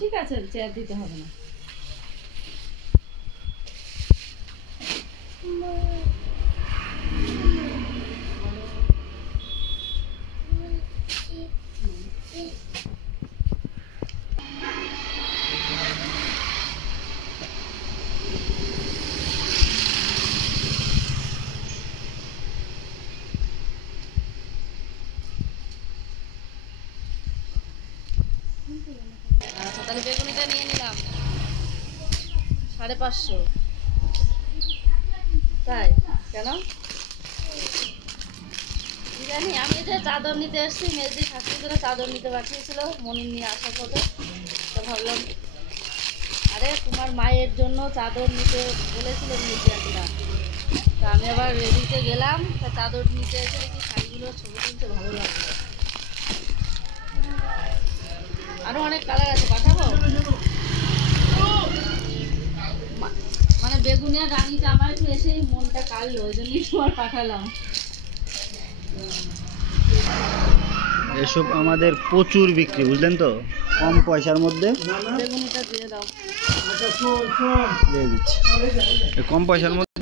ঠিক আছে, চেয়ার দিতে হবে না। তাহলে বেগুনিটা নিয়ে নিলাম 550। তাই কেন জানি, আমি যে চাদর নিতে এসেছি, মেজদি শাশুড়ি করে চাদর নিতে পাঠিয়েছিল মনি নিয়ে আসার পথে, তো ভাবলাম আরে তোমার মায়ের জন্য চাদর নিতে বলেছিল মেজদি একটা, তা আমি আবার রেডিতে গেলাম, তা চাদর নিতে এসে দেখি শাড়িগুলোর ছবি তুলতে ভালো লাগলো। আরো অনেক কালার আছে, পাঠাবো। মানে বেগুনিয়া রানীটা আমার একটু এসেই মনটা কাড়লো, ওই জন্যই তোমার পাঠালাম। এসব আমাদের প্রচুর বিক্রি, বুঝলেন তো, কম পয়সার মধ্যে। বেগুনিটা দিয়ে দাও, দিয়ে দিচ্ছি, কম পয়সার মধ্যে